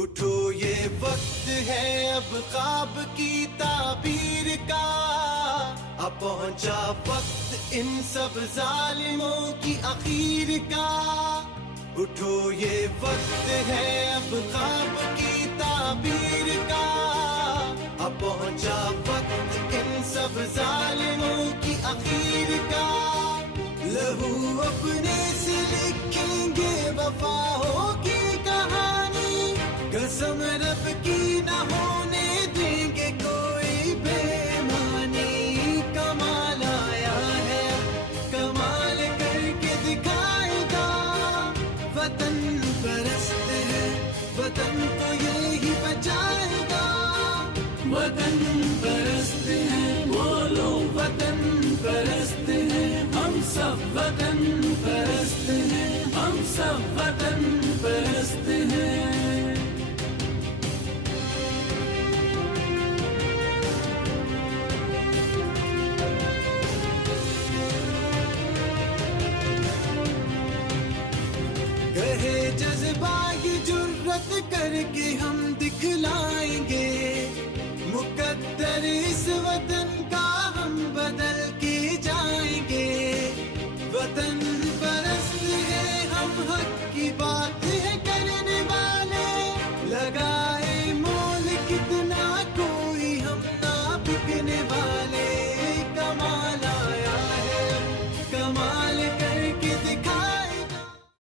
اٹھو یہ وقت ہے اب خواب کی تعبیر کا، اب پہنچا وقت ان سب ظالموں کی اخیر کا. اٹھو یہ وقت ہے اب خواب کی تعبیر کا، اب پہنچا وقت ان سب ظالموں کی اخیر کا. لہو اپنے سے لکھیں گے وفاؤں کی کہانی، قسم رب کی نہ ہونے دیں گے کوئی بےمانی. کمال آیا ہے کمال کر کے دکھائے گا، وطن پرست ہے وطن کو یہی بچائے گا. وطن پرست ہیں وہ لوگ وطن پرست ہیں، ہم سب وطن پرست ہیں، ہم سب وطن پرست ہیں. کہے جذبہ کی جرت کر کے ہم دکھلائیں گے،